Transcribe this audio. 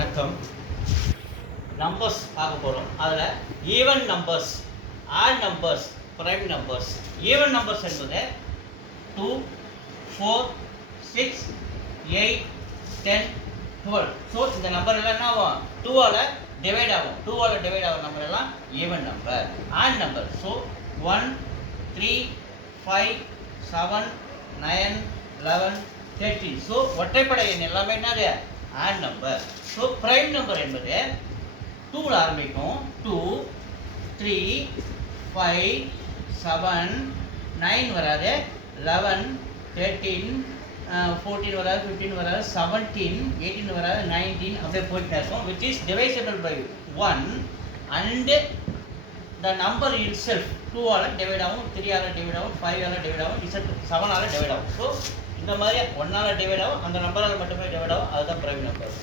வணக்கம். நம்பர்ஸ் பார்க்க போகிறோம். அதில் even numbers, odd numbers, prime numbers. Even numbers என்பது 2, 4, 6, 8, 10, 12. ஸோ இந்த நம்பர் எல்லாம் என்ன ஆகும்? 2ஆல் டிவைட் ஆகும். 2ஆல் டிவைட் ஆகும் நம்பர் எல்லாம் even number. Add number. So 1, 3, 5, 7, 9, 11, 13. So ஒற்றைப்படை எண் எல்லாமே என்னது? Add number. So prime number என்பது 2ல் ஆரம்பிக்கும். 2, 3, 5, 7, 9 வராது, 11, 13, 14 வராது, 15 வராது, 17, 18 வராது, 19 அப்படியே போயிட்டு இருக்கும். Which is divisible by 1 and the number itself 2ஆல் டிவைட் ஆகும், 3ஆல் டிவைட் ஆகும், 5ஆல் டிவைட் ஆகும், 7ஆல் டிவைட் ஆகும். ஸோ இந்த மாதிரி 1ஆல் டிவைட் ஆகும், அந்த நம்பரால் மட்டுமே டிவைட் ஆகும். அதுதான் ப்ரைம் நம்பர்.